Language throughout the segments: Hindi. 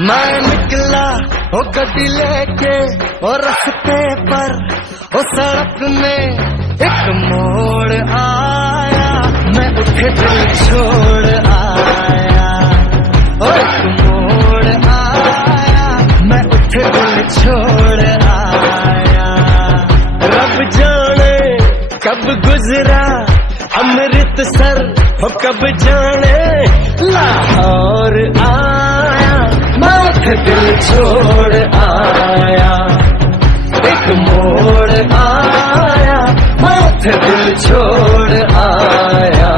मैं निकला ओ गड्डी लेके और रास्ते पर ओ सड़क में एक मोड़ आया, मैं उठे दिल छोड़ आया। और एक मोड़ आया, मैं उठे दिल छोड़ आया। रब जाने कब गुजरा अमृतसर, हो कब जाने लाहौर आया, मैं उठे दिल छोड़ आया। एक मोड़ आया, मैं उठे दिल छोड़ आया।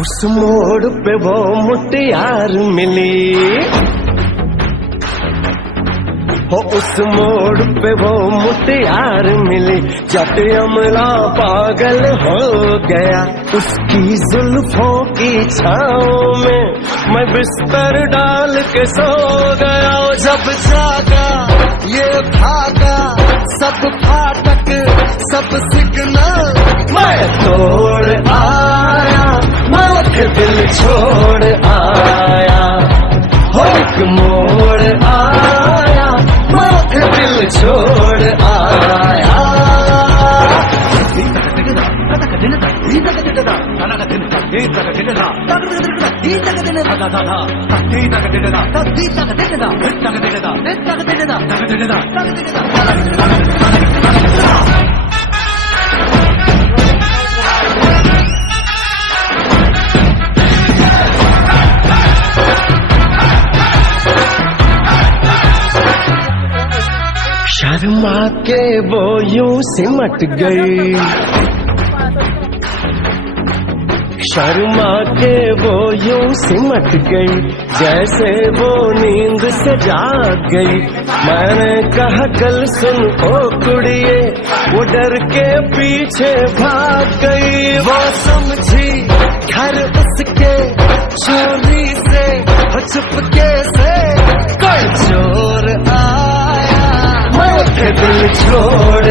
उस मोड़ पे वो मुटियार मिली, हो उस मोड़ पे वो मुटियार मिली। जट अमला पागल हो गया, उसकी जुल्फों की छाँव में मैं बिस्तर डाल के सो गया। जब जागा ये भागा, सब फाटक सब सिग्नल मैं तोड़ आया, मैं उठे दिल छोड़ आया। हो एक मोड़ आया, मैं उठे दिल छोड़ आया। शर्मा के वो यूं सिमट गई, शर्मा के वो यूं सिमट गई, जैसे वो नींद से जाग गई। मैंने कहा कल सुन ओ कुड़िए, वो डर के पीछे भाग गई। वो समझी घर उसके चोरी से, चुपके से कोई चोर आया, मैं उठे दिल छोड़